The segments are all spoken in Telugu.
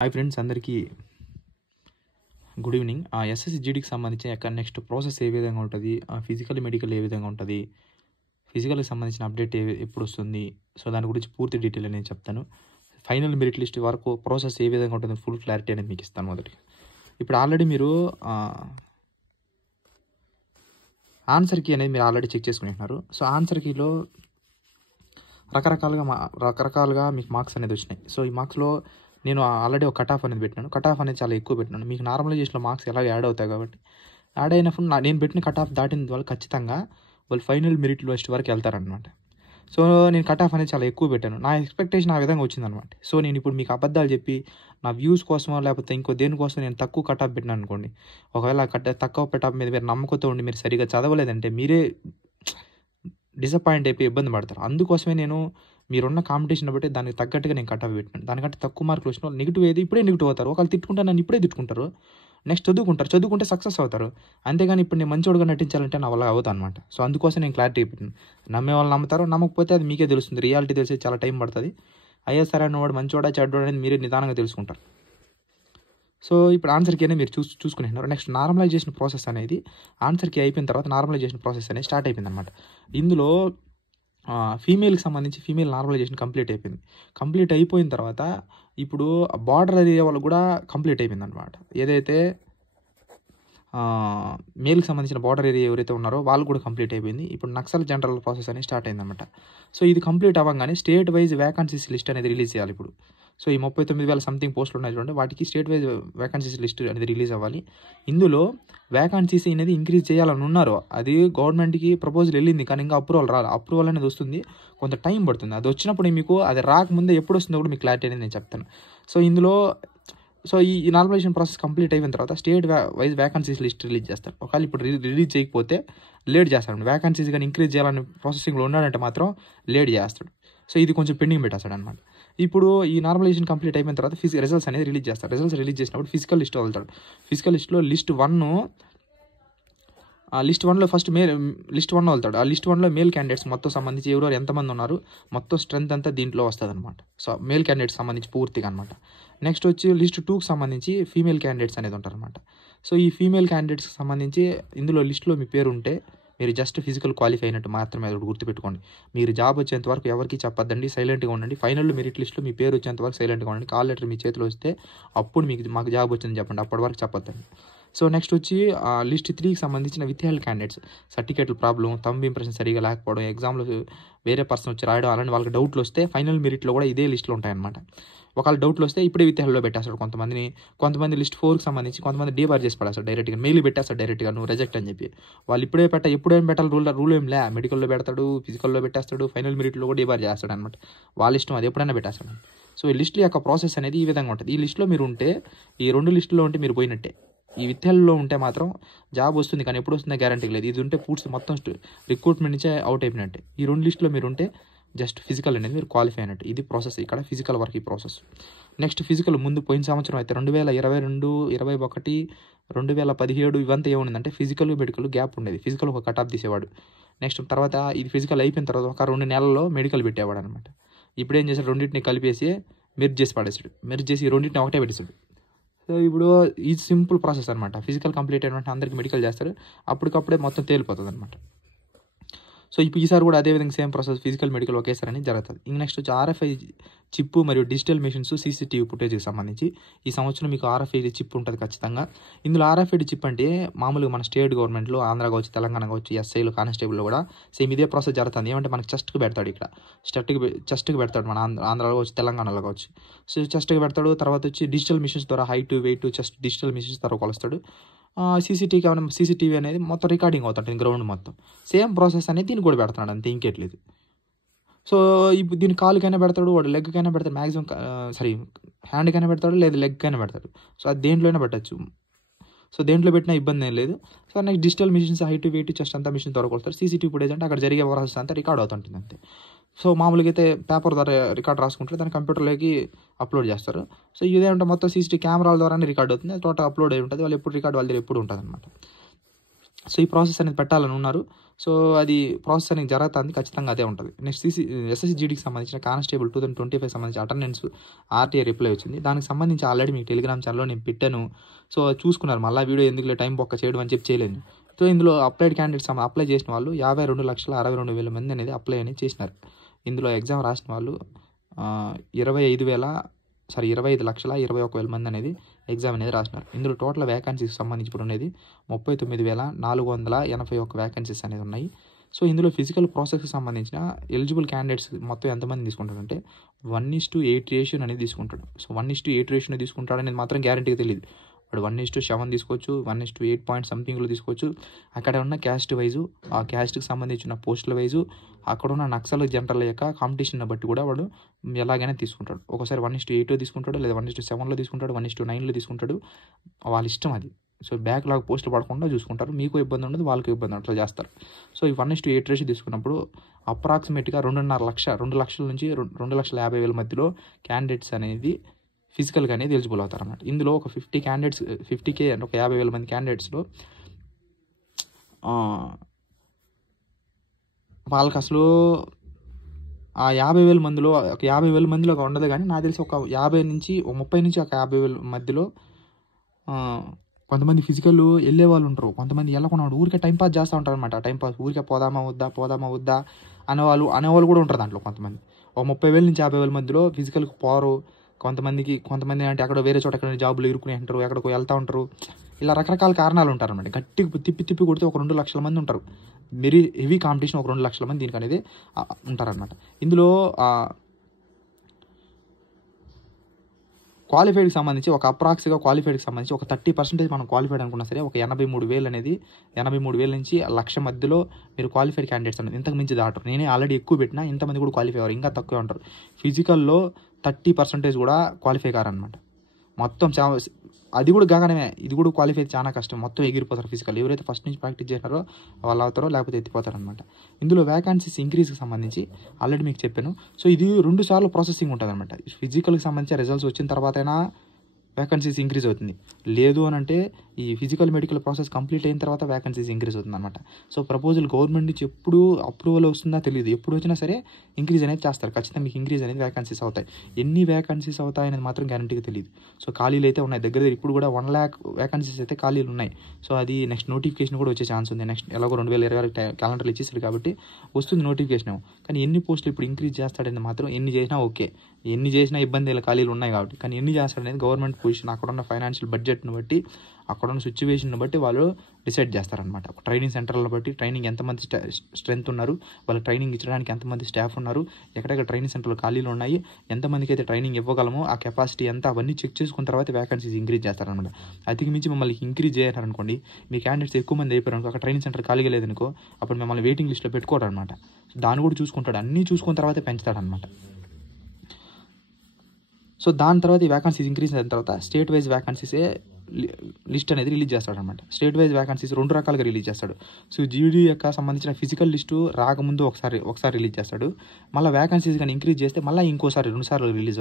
హాయ్ ఫ్రెండ్స్, అందరికీ గుడ్ ఈవినింగ్. ఎస్ఎస్సి జీడీకి సంబంధించిన నెక్స్ట్ ప్రాసెస్ ఏ విధంగా ఉంటుంది, ఫిజికల్ మెడికల్ ఏ విధంగా ఉంటుంది, ఫిజికల్కి సంబంధించిన అప్డేట్ ఎప్పుడు వస్తుంది, సో దాని గురించి పూర్తి డీటెయిల్ నేను చెప్తాను. ఫైనల్ మెరిట్ లిస్ట్ వరకు ప్రాసెస్ ఏ విధంగా ఉంటుంది ఫుల్ క్లారిటీ అనేది మీకు ఇస్తాను. మొదటి ఇప్పుడు ఆల్రెడీ మీరు ఆన్సర్ కీ అనేది మీరు ఆల్రెడీ చెక్ చేసుకుంటున్నారు. సో ఆన్సర్ కీలో రకరకాలుగా మీకు మార్క్స్ అనేది వచ్చినాయి. సో ఈ మార్క్స్లో నేను ఆల్రెడీ ఒక కట్ ఆఫ్ అనేది పెట్టినాను. కట్ ఆఫ్ అనేది చాలా ఎక్కువ పెట్టినాను. మీకు నార్మలైజేషన్లో మార్క్స్ ఎలాగ యాడ్ అవుతాయి కాబట్టి యాడ్ అయినప్పుడు నేను పెట్టిన కట్ ఆఫ్ దాటిన వాళ్ళు ఖచ్చితంగా వాళ్ళు ఫైనల్ మెరిట్ లిస్ట్ వరకు వెళ్తారనమాట. సో నేను కట్ ఆఫ్ అనేది చాలా ఎక్కువ పెట్టాను. నా ఎక్స్పెక్టేషన్ ఆ విధంగా వచ్చిందనమాట. సో నేను ఇప్పుడు మీకు అబద్ధాలు చెప్పి నా వ్యూస్ కోసమో లేకపోతే ఇంకో దేనికోసం నేను తక్కువ కట్ ఆఫ్ పెట్టినాను అనుకోండి, ఒకవేళ తక్కువ కట్ ఆఫ్ మీద మీరు నమ్మకంతో ఉండి మీరు సరిగా చదవలేదంటే మీరే డిసప్పాయింట్ అయిపోయి ఇబ్బంది పడతారు. అందుకోసమే నేను మీరున్న కాంపిటీషన్ బట్టి దానికి తగ్గట్టుగా నేను కట్ ఆఫ్ పెట్టినాను. దానికంటే తక్కువ మార్కులు వచ్చిన వాళ్ళు నెగిటివ్ ఏది ఇప్పుడే నెగిటివ్ అవుతారు. ఒకళ్ళు తిట్టుకుంటే నన్ను ఇప్పుడే తిట్టుకుంటారు. నెక్స్ట్ చదువుకుంటే సక్సెస్ అవుతారు. అంతేగాని ఇప్పుడు నేను మంచోడుగా నటించాలంటే నా వల్ల అవుతా అనమాట. సో అందుకోసం నేను క్లారిటీ పెట్టాను. నమ్మే వాళ్ళు నమ్ముతారు, నమ్మకపోతే అది మీకే తెలుస్తుంది. రియాలిటీ తెలిసే చాలా టైం పడుతుంది. అయ్యా సరే అన్నవాడు మంచోడా చెడ్డోడా అనేది మీరే నిదానంగా తెలుసుకుంటారు. సో ఇప్పుడు ఆన్సర్ కీ అనేది మీరు చూసుకునేస్తున్నారు. నెక్స్ట్ నార్మలైజేషన్ ప్రాసెస్ అనేది ఆన్సర్ కీ అయిపోయిన తర్వాత నార్మలైజేషన్ ప్రాసెస్ అనేది స్టార్ట్ అయిపోయింది అనమాట. ఇందులో ఫీమేల్కి సంబంధించి ఫీమేల్ నార్మలైజేషన్ కంప్లీట్ అయిపోయింది. కంప్లీట్ అయిపోయిన తర్వాత ఇప్పుడు బార్డర్ ఏరియా వాళ్ళు కూడా కంప్లీట్ అయిపోయింది అనమాట. ఏదైతే మేల్కి సంబంధించిన బార్డర్ ఏరియా ఎవరైతే ఉన్నారో వాళ్ళు కూడా కంప్లీట్ అయిపోయింది. ఇప్పుడు నక్సల్ జనరల్ ప్రాసెస్ అనేది స్టార్ట్ అయిందన్నమాట. సో ఇది కంప్లీట్ అవ్వగానే స్టేట్ వైజ్ వ్యాకన్సీస్ లిస్ట్ అనేది రిలీజ్ చేయాలి. ఇప్పుడు సో ఈ 39,000 సంథింగ్ పోస్టులు ఉన్నాయి చూడండి, వాటికి స్టేట్ వైజ్ వ్యాకన్సీస్ లిస్ట్ అనేది రిలీజ్ అవ్వాలి. ఇందులో వ్యాకన్సీస్ అనేది ఇంక్రీజ్ చేయాలని ఉన్నారు. అది గవర్నమెంట్కి ప్రపోజల్ వెళ్ళింది, కానీ ఇంకా అప్రూవల్ రాలి. అప్రూవల్ అనేది వస్తుంది, కొంత టైం పడుతుంది. అది వచ్చినప్పుడు మీకు అది రాకముందే ఎప్పుడు వస్తుందో కూడా మీకు క్లారిటీ అనేది నేను చెప్తాను. సో ఇందులో ఈ నార్మలైజేషన్ ప్రాసెస్ కంప్లీట్ అయిన తర్వాత state wise vacancies list release చేస్తారు. ఒకవేళ ఇప్పుడు రిలీజ్ చేయకపోతే లేట్ చేస్తాడు. వ్యాకన్సీస్ కానీ ఇంక్రీజ్ చేయాలని ప్రాసెసింగ్లో ఉన్నాడంటే మాత్రం లేట్ చేస్తాడు. సో ఇది కొంచెం పెండింగ్ పెట్టేస్తాడు అనమాట. ఇప్పుడు ఈ నార్మలైజేషన్ కంప్లీట్ అయిపోయిన తర్వాత రిజల్ట్స్ అనేది రిలీజ్ చేస్తారు. రిజల్ట్స్ రిలీజ్ చేసినప్పుడు ఫిజికల్ లిస్ట్ వదులుతాడు. ఫిజికల్ లిస్ట్లో లిస్ట్ 1లో ఫస్ట్ లిస్ట్ 1 వెళ్తాడు. ఆ లిస్ట్ 1లో మేల్ క్యాండిడేట్స్ మొత్తం సంబంధించి ఎవరెవరు ఎంతమంది ఉన్నారు మొత్తం స్ట్రెంత్ అంతా దీంట్లో వస్తుంది అనమాట. సో మేల్ క్యాండిడేట్స్ సంబంధించి పూర్తిగా అనమాట. నెక్స్ట్ వచ్చి లిస్ట్ 2కి సంబంధించి ఫీమేల్ క్యాండిడేట్స్ అనేది ఉంటారనమాట. సో ఈ ఫీమేల్ క్యాండిడేట్స్కి సంబంధించి ఇందులో లిస్ట్లో మీ పేరు ఉంటే మీరు జస్ట్ ఫిజికల్ క్వాలిఫై అయినట్టు మాత్రమే అది గుర్తుపెట్టుకోండి. మీరు జాబ్ వచ్చేంత వరకు ఎవరికి చెప్పొద్దండి, సైలెంట్గా ఉండండి. ఫైనల్ మెరిట్ లిస్ట్లో మీ పేరు వచ్చేంత వరకు సైలెంట్గా ఉండండి. కాల్ లెటర్ మీ చేతిలో వస్తే అప్పుడు మాకు జాబ్ వచ్చిందని చెప్పండి, అప్పటి వరకు చెప్పొద్దండి. సో నెక్స్ట్ వచ్చి లిస్ట్ 3కి సంబంధించిన withheld candidates సర్టిఫికేట్ల problem, thumb impression సరిగా లేకపోవడం, ఎగ్జామ్లో వేరే పర్సన్ వచ్చి రాయడం, అలాంటి వాళ్ళకి డౌట్లు వస్తే ఫైనల్ మెరిట్లో కూడా ఇదే లిస్ట్లో ఉంటాయన్నమాట. ఒకవేళ డౌట్లు వస్తే ఇప్పుడే విత్హెల్డ్లో పెట్టేస్తాడు. కొంతమంది లిస్ట్ 4కి సంబంధించి కొంతమంది డీబార్ చేసి పడేస్తాడు. డైరెక్ట్గా మెయిల్ పెట్టేస్తాడు, డైరెక్ట్గా నువ్వు రిజెక్ట్ అని చెప్పి. వాళ్ళు ఎప్పుడేం పెట్టాలి రూల్ ఏం లే. మెడికల్లో పెడతాడు, ఫిజికల్లో పెట్టేస్తాడు, ఫైనల్ మెరిట్లో కూడా డీబార్ చేస్తాడు అనమాట. వాళ్ళ ఇష్టం, అది ఎప్పుడైనా పెట్టేస్తాడు. సో ఈ లిస్ట్ యొక్క ప్రాసెస్ అనేది ఈ విధంగా ఉంటుంది. ఈ లిస్ట్లో మీరు ఉంటే, ఈ 2 లిస్టులో ఉంటే మీరు పోయినట్టే. ఈ విత్హెల్డ్లో ఉంటే మాత్రం జాబ్ వస్తుంది, కానీ ఎప్పుడు వస్తుందో గ్యారంటీ లేదు. ఇది ఉంటే పూర్తి మొత్తం రిక్రూట్మెంట్ నుంచే అవుట్ అయిపోయినట్టే. ఈ 2 లిస్టులో మీరు ఉంటే జస్ట్ ఫిజికల్ అనేది మీరు క్వాలిఫై అయినట్టు. ఇది ప్రాసెస్. ఇక్కడ ఫిజికల్ వరకు ఈ ప్రాసెస్. నెక్స్ట్ ఫిజికల్ ముందు పోయిన సంవత్సరం అయితే 2022, 21, 2017 ఇవంతా ఏముందంటే ఫిజికల్ మెడికల్ గ్యాప్ ఉండేది. ఫిజికల్ ఒక కట్ ఆఫ్ తీసేవాడు. నెక్స్ట్ తర్వాత ఇది ఫిజికల్ అయిపోయిన తర్వాత ఒక 2 నెలల్లో మెడికల్ పెట్టేవాడు అనమాట. ఇప్పుడు ఏం చేశాడు, రెండింటిని కలిపేసి మెర్జ్ చేసి పడేసాడు. మెర్జ్ చేసి రెండింటిని ఒకటే పెట్టేశాడు. సో ఇప్పుడు ఇది సింపుల్ ప్రాసెస్ అనమాట. ఫిజికల్ కంప్లీట్ అయినట్టు అందరికి మెడికల్ చేస్తారు, అప్పటికప్పుడే మొత్తం తేలిపోతుంది అనమాట. సో ఇప్పుడు ఈసారి కూడా అదేవిధంగా సేమ్ ప్రాసెస్ ఫిజికల్ మెడికల్ ఒకేసారి అని జరుగుతుంది. ఇంక నెక్స్ట్ వచ్చి ఆర్ఎఫ్ఐ చిప్ మరియు డిజిటల్ మెషిన్స్, సీసీటీవీ ఫుటేజ్కి సంబంధించి ఈ సంవత్సరం మీకు ఆర్ఎఫ్ఐ చిప్ ఉంటుంది ఖచ్చితంగా. ఇందులో ఆర్ఎఫ్ఐ చిప్ అంటే మామూలుగా మన స్టేట్ గవర్నమెంట్లో ఆంధ్ర కావచ్చు, తెలంగాణ కావచ్చు, ఎస్ఐలు, కానిస్టేబుల్లో కూడా సేమ్ ఇదే ప్రాసెస్ జరుగుతుంది. ఏమంటే మనకి చెస్ట్కి పెడతాడు. ఇక్కడ చెస్ట్కి పెడతాడు. మన ఆంధ్రాలో కావచ్చు, తెలంగాణలో కావచ్చు. సో చెస్ట్కి పెడతాడు. తర్వాత వచ్చి డిజిటల్ మిషన్స్ ద్వారా height, weight, chest digital machines ద్వారా కొలుస్తాడు. సీసీటీవీ అనేది మొత్తం రికార్డింగ్ అవుతుంటుంది గ్రౌండ్ మొత్తం. సేమ్ ప్రాసెస్ అనేది దీన్ని కూడా పెడతాడు, అంతే, ఇంకేట్లేదు. సో ఇప్పుడు దీని కాలుకైనా పెడతాడు, వాడు లెగ్కైనా పెడతాడు, మ్యాక్సిమం హ్యాండ్కైనా పెడతాడు, లేదా లెగ్కైనా పెడతాడు. సో అది దేంట్లోనే పెట్టచ్చు. సో దేంట్లో పెట్టినా ఇబ్బంది ఏం లేదు. So next digital machines height, weight, chest అంతా మిషన్ ద్వారా కొలుస్తారు. సీసీటీవీ ఫుటేజ్ అంటే అక్కడ జరిగే ప్రాసెస్ అంతా రికార్డ్ అవుతుంటుంది అంతే. సో మామూలుగా అయితే పేపర్ ద్వారా రికార్డ్ రాసుకుంటారు, దాన్ని కంప్యూటర్లోకి అప్లోడ్ చేస్తారు. సో ఇదేమంటే మొత్తం సీసీటీవీ కెమెరాల ద్వారానే రికార్డ్ అవుతుంది. అది టోటల్ అప్లోడ్ అయి ఉంటుంది. వాళ్ళు ఎప్పుడు రికార్డ్ వాళ్ళ దగ్గర ఎప్పుడు ఉంటుంది అనమాట. సో ఈ ప్రాసెస్ అనేది పెట్టాలని ఉన్నారు. సో అది ప్రాసెస్ అనేది జరుగుతుంది, ఖచ్చితంగా అదే ఉంటుంది. నెక్స్ట్ SSGDకి సంబంధించిన కానిస్టేబుల్ 2025 సంబంధించి అటెండెన్స్ RTI రిప్లై వచ్చింది. దానికి సంబంధించి ఆల్రెడీ మీకు టెలిగ్రామ్ ఛానల్లో నేను పెట్టాను. సో చూసుకున్నారు, మళ్ళీ వీడియో ఎందుకులే టైం బొక్క చేయడం అని చెప్పి చేయలేదు. సో ఇందులో అప్లైడ్ క్యాండిడేట్స్ అప్లై చేసిన వాళ్ళు 52,62,000 మంది అనేది అప్లై అనేది చేసినారు. ఇందులో ఎగ్జామ్ రాసిన వాళ్ళు 25,21,000 మంది అనేది ఎగ్జామ్ అనేది రాసినారు. ఇందులో టోటల్ వ్యాకెన్సీకి సంబంధించి ఇప్పుడు అనేది 39,481 వ్యాకెన్సీస్ అనేది ఉన్నాయి. సో ఇందులో ఫిజికల్ ప్రాసెస్కి సంబంధించిన ఎలిజిబుల్ క్యాండిడేట్స్ మొత్తం ఎంతమంది తీసుకుంటాడంటే 1:8 రేషియో అనేది తీసుకుంటాడు. సో 1:8 రేషియో తీసుకుంటాడు అనేది మాత్రం గ్యారంటీగా తెలియదు. వాడు 1:7 తీసుకోవచ్చు, 1:8 పాయింట్ సంథింగ్లో తీసుకోవచ్చు. అక్కడ ఉన్న క్యాస్ట్ వైజు, ఆ క్యాస్ట్కి సంబంధించిన పోస్టుల వైజు, అక్కడ ఉన్న నక్సల్ జనరల్ యొక్క కాంపిటీషన్ బట్టి కూడా వాడు ఎలాగైనా తీసుకుంటాడు. ఒకసారి 1:8 తీసుకుంటాడు, లేదా 1:7లో తీసుకుంటాడు, 1:9లో తీసుకుంటాడు. వాళ్ళ ఇష్టం అది. సో బ్యాక్లాగ్ పోస్టులు పడకుండా చూసుకుంటారు. మీకు ఇబ్బంది ఉండదు, వాళ్ళకి ఇబ్బంది అట్లా చేస్తారు. సో ఈ 1:8 రేషియో తీసుకున్నప్పుడు అప్రాక్సిమేట్గా 2 లక్షల నుంచి 2,50,000 మధ్యలో క్యాండిడేట్స్ అనేది ఫిజికల్గా అనేది ఎలిజిబుల్ అవుతారు అన్నమాట. ఇందులో ఒక 50K అంటే ఒక 50,000 మంది క్యాండిడేట్స్లో వాళ్ళకి అసలు ఆ 50,000 మందిలో ఒక 50,000 మందిలో ఉండదు, కానీ నాకు తెలిసి ఒక 30 నుంచి ఒక 50,000 మధ్యలో కొంతమంది ఫిజికల్ వెళ్ళే వాళ్ళు ఉంటారు, కొంతమంది వెళ్ళకుండా ఊరికే టైంపాస్ చేస్తూ ఉంటారు అనమాట. టైంపాస్ ఊరికే పోదామా వద్దా అనేవాళ్ళు కూడా ఉంటారు దాంట్లో. కొంతమంది ఒక 30,000 నుంచి 50,000 మధ్యలో ఫిజికల్కి పోరు. కొంతమంది అంటే అక్కడ వేరే చోట ఎక్కడ జాబులు ఇరుకుని ఉంటారు, ఎక్కడికో వెళ్తూ ఉంటారు. ఇలా రకరకాల కారణాలు ఉంటారు అనమాట. గట్టిగా తిప్పి కొడితే ఒక 2 లక్షల మంది ఉంటారు. వెరీ హెవీ కాంపిటీషన్, ఒక 2 లక్షల మంది దీనికి అనేది ఉంటారనమాట. ఇందులో క్వాలిఫైడ్కి సంబంధించి ఒక అప్రాక్స్గా క్వాలిఫైడ్కి సంబంధించి ఒక 30% మనం క్వాలిఫైడ్ అనుకున్నా సరే ఒక 83,000 అనేది 83,000 నుంచి 1,00,000 మధ్యలో మీరు క్వాలిఫైడ్ క్యాండిడేట్స్ అనేది ఇంతకు మించి దాటరు. నేనే ఆల్రెడీ ఎక్కువ పెట్టినా, ఇంతమంది కూడా క్వాలిఫై అవ్వరు, ఇంకా తక్కువే ఉంటారు. ఫిజికల్లో 30% కూడా క్వాలిఫై కారనమాట. మొత్తం అది కూడా గగనమే. ఇది కూడా క్వాలిఫై చాలా కష్టం, మొత్తం ఎగిరిపోతారు ఫిజికల్. ఎవరైతే ఫస్ట్ నుంచి ప్రాక్టీస్ చేసినారో వాళ్ళు అవుతారో, లేకపోతే ఎత్తిపోతారనమాట. ఇందులో వ్యాకెన్సీస్ ఇంక్రీజ్కి సంబంధించి ఆల్రెడీ మీకు చెప్పాను. సో ఇది 2 సార్లు ప్రాసెసింగ్ ఉంటుంది అనమాట. ఫిజికల్కి సంబంధించి రిజల్ట్స్ వచ్చిన తర్వాతైనా వ్యాకెన్సీస్ ఇంక్రీజ్ అవుతుంది. లేదు అని అంటే ఈ ఫిజికల్ మెడికల్ ప్రాసెస్ కంప్లీట్ అయిన తర్వాత వ్యాకెన్సీస్ ఇంక్రీజ్ అవుతుంది అనమాట. సో ప్రపోజల్ గవర్నమెంట్ నుంచి ఎప్పుడు అప్రూవల్ వస్తుందా తెలియదు. ఎప్పుడు వచ్చినా సరే ఇంక్రీజ్ అనేది చేస్తారు. ఖచ్చితంగా మీకు ఇంక్రీజ్ అనేది వ్యాకెన్సీస్ అవుతాయి. ఎన్ని వ్యాకెన్సీస్ అవుతాయి అనేది మాత్రం గ్యారంటీగా తెలియదు. సో ఖాళీలు అయితే ఉన్నాయి దగ్గర ఇప్పుడు కూడా 1 lakh వ్యాకెన్సీస్ అయితే ఖాళీలు ఉన్నాయి. సో అది నెక్స్ట్ నోటిఫికేషన్ కూడా వచ్చే ఛాన్స్ ఉంది. నెక్స్ట్ ఎలాగో 2026 క్యాలెండర్లు ఇచ్చేసారు కాబట్టి వస్తుంది నోటిఫికేషన్. కానీ ఎన్ని పోస్టులు ఇప్పుడు ఇంక్రీజ్ చేస్తాడనేది మాత్రం ఎన్ని చేసినా ఓకే, ఎన్ని చేసినా ఇబ్బంది లేదు, ఖాళీలు ఉన్నాయి కాబట్టి. కానీ ఎన్ని చేస్తాడనేది గవర్నమెంట్ పొజిషన్, అక్కడున్న ఫైనాన్షియల్ బడ్జెట్ను బట్టి, అక్కడున్న సిచ్యువేషన్ బట్టి వాళ్ళు డిసైడ్ చేస్తారనమాట. ట్రైనింగ్ సెంటర్లను బట్టి ట్రైనింగ్ ఎంతమంది స్ట్రెంత్ ఉన్నారు, వాళ్ళకి ట్రైనింగ్ ఇచ్చడానికి ఎంతమంది స్టాఫ్ ఉన్నారు, ఎక్కడెక్కడ ట్రైనింగ్ సెంటర్లు ఖాళీలు ఉన్నాయి, ఎంతమందికి అయితే ట్రైనింగ్ ఇవ్వగలమో ఆ కెపాసిటీ ఎంత, అవన్నీ చెక్ చేసుకున్న తర్వాత వ్యాకెన్సీస్ ఇంక్రీజ్ చేస్తారనమాట. అతికి మించి మిమ్మల్ని ఇంక్రీజ్ చేయాలనుకోండి, మీ క్యాండిడేట్స్ ఎక్కువ మంది అయిపోయారు అనుకో, అక్కడ ట్రైనింగ్ సెంటర్ ఖాళీగా లేదనుకో, అప్పుడు మిమ్మల్ని వెయిటింగ్ లిస్ట్లో పెట్టుకోవడం అనమాట. దాన్ని కూడా చూసుకుంటాడు, అన్నీ చూసుకున్న తర్వాతే పెంచుతాడనమాట. సో దాని తర్వాత ఈ వ్యాకెన్సీస్ ఇంక్రీజ్ అయిన తర్వాత స్టేట్ వైజ్ వ్యాకెన్సీసే లిస్ట్ అనేది రిలీజ్ చేస్తాడు అనమాట. స్టేట్ వైజ్ వ్యాకెన్సీస్ 2 రకాలుగా రిలీజ్ చేస్తాడు. సో జీడీ యొక్క సంబంధించిన ఫిజికల్ లిస్టు రాకముందు ఒకసారి రిలీజ్ చేస్తాడు. మళ్ళీ వ్యాకెన్సీస్ కానీ ఇంక్రీజ్ చేస్తే మళ్ళీ ఇంకోసారి 2 సార్లు రిలీజ్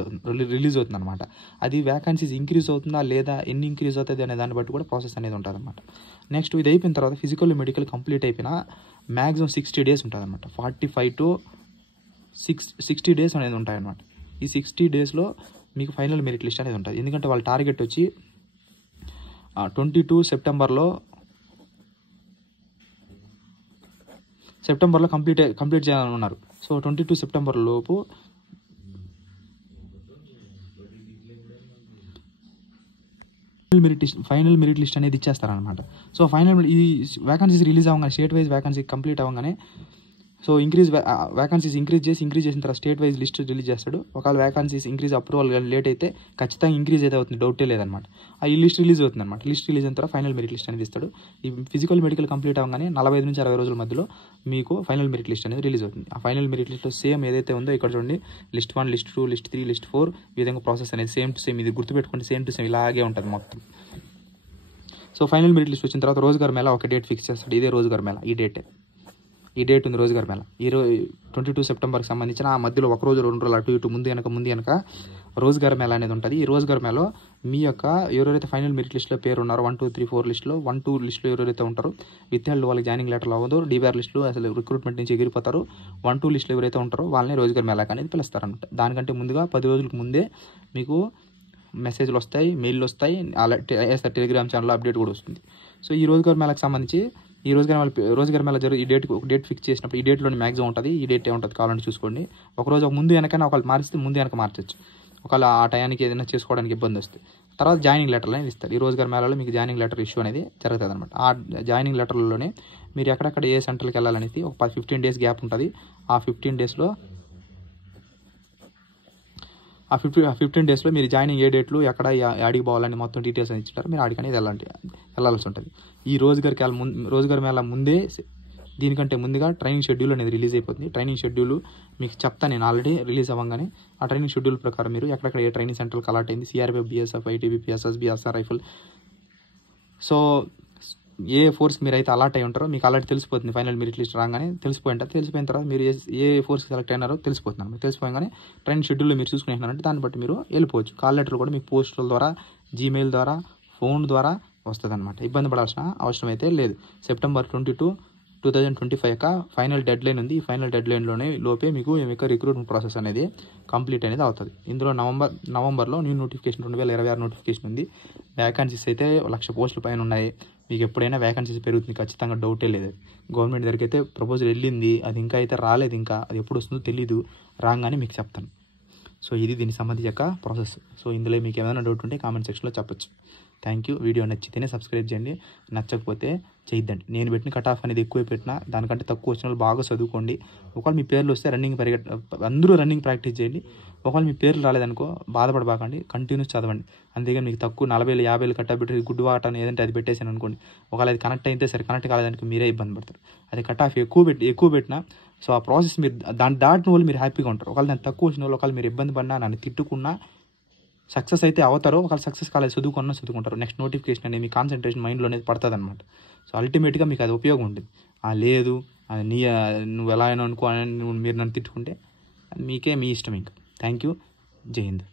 అవుతుంది అనమాట. అది వ్యాకెన్సీస్ ఇంక్రీజ్ అవుతుందా లేదా, ఎన్ని ఇంక్రీజ్ అవుతుంది అనే దాన్ని బట్టి కూడా ప్రాసెస్ అనేది ఉంటుంది అనమాట. నెక్స్ట్ ఇది అయిపోయిన తర్వాత ఫిజికల్ మెడికల్ కంప్లీట్ అయిపోయిన మ్యాక్సిమం 60 days ఉంటుంది అనమాట. 45 to 60 days అనేది ఉంటాయి అనమాట. ఈ 60 daysలో మీకు ఫైనల్ మెరిట్ లిస్ట్ అనేది ఉంటుంది. ఎందుకంటే వాళ్ళ టార్గెట్ వచ్చి 22 సెప్టెంబర్లో కంప్లీట్ చేయాలని ఉన్నారు. సో 22 సెప్టెంబర్ లోపు ఫైనల్ మెరిట్ లిస్ట్ అనేది ఇచ్చేస్తారనమాట. సో ఈ వ్యాకెన్సీస్ రిలీజ్ అవ్వగానే, స్టేట్ వైజ్ వ్యాకెన్సీ కంప్లీట్ అవ్వగానే, సో వ్యాకెన్సీస్ ఇంక్రీజ్ చేసిన తర్వాత స్టేట్ వైజ్ లిస్ట్ రిలీజ్ చేస్తాడు. ఒకవేళ వ్యాకెన్సీస్ ఇంక్రీజ్ అప్రూవల్ లేట్ అయితే ఖచ్చితంగా ఇంక్రీజ్ అయితే అవుతుంది, డౌటే లేదనమాట. ఈ లిస్ట్ రిలీజ్ అవుతుంది అనమాట. లిస్ట్ రిలీజ్ అయిన తర్వాత ఫైనల్ మెరిట్ లిస్ట్ అనేది ఇస్తాడు. ఈ ఫిజికల్ మెడికల్ కంప్లీట్ అవ్వగానే 45 నుంచి 60 రోజుల మధ్యలో మీకు ఫైనల్ మెరిట్ లిస్ట్ అనేది రిలీజ్ అవుతుంది. ఆ ఫైనల్ మెరిట్ లిస్ట్లో సేమ్ ఏదైతే ఉందో ఇక్కడ చూడండి, లిస్ట్ 1, లిస్ట్ 2, లిస్ట్ 3, లిస్ట్ 4 ఈ విధంగా ప్రాసెస్ అనేది సేమ్ టు సేమ్, ఇది గుర్తుపెట్టుకోండి, సేమ్ టు సేమ్ ఇలాగే ఉంటుంది మొత్తం. సో ఫైనల్ మెరిట్ లిస్ట్ వచ్చిన తర్వాత రోజుగారు మేళ ఒక డేట్ ఫిక్స్ చేస్తాడు. ఇదే రోజుగారు మేళ, ఈ డేట్ ఉంది రోజుగారు మేళ. 22 సెప్టెంబర్కి సంబంధించిన ఆ మధ్యలో ఒక రోజు 2 రోజులు అటు ఇటు ముందు వెనక రోజుగారు మేళ అనేది ఉంటుంది. ఈ రోజుగారు మేళలో మీ యొక్క ఎవరైతే ఫైనల్ మెరిట్ లిస్ట్లో పేరు ఉన్నారో 1, 2, 3, 4 లిస్ట్లో 1, 2 లిస్ట్లో ఎవరైతే ఉంటారో విత్ హెల్డ్ వాళ్ళకి జాయినింగ్ లెటర్లు అవ్వదు, డీబీఆర్ లిస్టులు అసలు రిక్రూట్మెంట్ నుంచి ఎగిరిపోతారు. 1, 2 లిస్టులో ఎవరైతే ఉంటారో వాళ్ళని రోజ్గార్ మేళాకి అనేది పిలుస్తారనమాట. దానికంటే ముందుగా 10 రోజులకు ముందే మీకు మెసేజ్లు వస్తాయి, మెయిల్లు వస్తాయి, అలా టెలిగ్రామ్ ఛానల్లో అప్డేట్ కూడా వస్తుంది. సో ఈ రోజ్గార్ మేళాకి సంబంధించి ఈ రోజ్గార్ మేళా ఈ డేట్ ఫిక్స్ చేసినప్పుడు ఈ డేట్లోని మ్యాక్సిమం ఉంటుంది, ఈ డేట్ ఏముంటుంది కావాలని చూసుకోండి. ఒకరోజు ముందు వెనకైనా ఒకళ్ళు మారిస్తే ముందు వెనక మార్చచ్చు, ఒకవేళ ఆ టయానికి ఏదైనా చేసుకోవడానికి ఇబ్బంది వస్తుంది. తర్వాత జాయినింగ్ లెటర్లు అనేది ఇస్తారు. ఈ రోజ్గార్ మేళాలో మీకు జాయినింగ్ లెటర్ ఇష్యూ అనేది జరుగుతుంది అనమాట. ఆ జాయినింగ్ లెటర్లలోనే మీరు ఎక్కడెక్కడ ఏ సెంటర్కి వెళ్ళాలనేది ఒక 15 డేస్ గ్యాప్ ఉంటుంది. ఆ 15 డేస్లో ఆ 15 డేస్లో మీరు జాయినింగ్ ఏ డేట్లు ఎక్కడ ఆడికి పోవాలని మొత్తం డీటెయిల్స్ అని ఇచ్చారు. మీరు ఆడికి అనేది వెళ్ళాల్సి ఉంటుంది. ఈ రోజ్గార్ మేళా ముందే దీనికంటే ముందుగా ట్రైనింగ్ షెడ్యూల్ అనేది రిలీజ్ అయిపోతుంది. ట్రైనింగ్ షెడ్యూల్ మీకు చెప్తాను నేను ఆల్రెడీ రిలీజ్ అవ్వగానే. ఆ ట్రైనింగ్ షెడ్యూల్ ప్రకారం మీరు ఎక్కడెక్కడ ఏ ట్రైనింగ్ సెంటర్కి అలాట్ అయింది, CRPF, BSF, ITBP, SSB, SR rifle, so ఏ ఫోర్స్కి మీరు అయితే అలాట్ అయి ఉంటారో మీకు అలాంటి తెలిసిపోతుంది. ఫైనల్ మెరిట్ లిస్ట్ రాగానే తెలిసిపోయిన తర్వాత మీరు ఏ ఫోర్స్కి సెలెక్ట్ అయినారో తెలిసిపోతున్నారు. తెలిసిపోగానే ట్రైనింగ్ షెడ్యూల్లో మీరు చూసుకునేసినారంటే దాన్ని బట్టి మీరు వెళ్ళిపోవచ్చు. కాల్ లెటర్ కూడా మీకు పోస్టుల ద్వారా, జీమెయిల్ ద్వారా, ఫోన్ ద్వారా వస్తుంది అనమాట. ఇబ్బంది పడాల్సిన అవసరం అయితే లేదు. September 22, 2025 యొక్క ఫైనల్ డెడ్ లైన్ ఉంది. ఈ ఫైనల్ డెడ్ లైన్లోనే లోపే మీకు రిక్రూట్మెంట్ ప్రాసెస్ అనేది కంప్లీట్ అనేది అవుతుంది. ఇందులో నవంబర్లో న్యూ నోటిఫికేషన్ 2026 నోటిఫికేషన్ ఉంది. వ్యాకెన్సీస్ అయితే 1,00,000 పోస్టుల పైన ఉన్నాయి. మీకు ఎప్పుడైనా వ్యాకెన్సీస్ పెరుగుతుంది, ఖచ్చితంగా డౌటే లేదు. గవర్నమెంట్ దగ్గరికి అయితే ప్రపోజల్ వెళ్ళింది, అది ఇంకా అయితే రాలేదు. ఇంకా అది ఎప్పుడు వస్తుందో తెలీదు, రాగానే మీకు చెప్తాను. సో ఇది దీనికి సంబంధించి యొక్క ప్రాసెస్. సో ఇందులో మీకు ఏమైనా డౌట్ ఉంటే కామెంట్ సెక్షన్లో చెప్పచ్చు. Thank you. వీడియో నచ్చితేనే సబ్స్క్రైబ్ చేయండి, నచ్చకపోతే చేయొద్దండి. నేను పెట్టిన కట్ ఆఫ్ అనేది ఎక్కువ పెట్టినా దానికంటే తక్కువ వచ్చిన వాళ్ళు బాగా చదువుకోండి. ఒకవేళ మీ పేర్లు వస్తే అందరూ రన్నింగ్ ప్రాక్టీస్ చేయండి. ఒకవేళ మీ పేర్లు రాలేదనుకో బాధపడబాకండి, కంటిన్యూస్ చదవండి. అంతేగాని మీకు తక్కువ 40,000, 50,000 కట్టబెట్టి గుడ్ వాట అని ఏదంటే అది పెట్టేసాను అనుకోండి, ఒకవేళ అది కనెక్ట్ అయితే సరే, కనెక్ట్ కాలేదానికి మీరే ఇబ్బంది పడతారు. అది కట్ ఆఫ్ ఎక్కువ పెట్టినా సో ఆ ప్రాసెస్ మీరు దాటిన వాళ్ళు మీరు హ్యాపీగా ఉంటారు. ఒకవేళ దాన్ని తక్కువ వచ్చిన వాళ్ళు ఒకవేళ మీరు ఇబ్బంది పడినా, నన్ను తిట్టుకున్నా సక్సెస్ అయితే అవుతారు. ఒకవేళ సక్సెస్ కాలేదు చదువుకుంటారు. నెక్స్ట్ నోటిఫికేషన్ అనేది మీ కాన్సన్ట్రేషన్ మైండ్లో అనేది పడుతుంది అనమాట. సో అల్టిమేట్గా మీకు అది ఉపయోగం ఉంటుంది. లేదు నువ్వు ఎలా అయినా అనుకో, మీరు నన్ను తిట్టుకుంటే మీకే మీ ఇష్టం. ఇంకా థ్యాంక్ యూ. జై హింద్.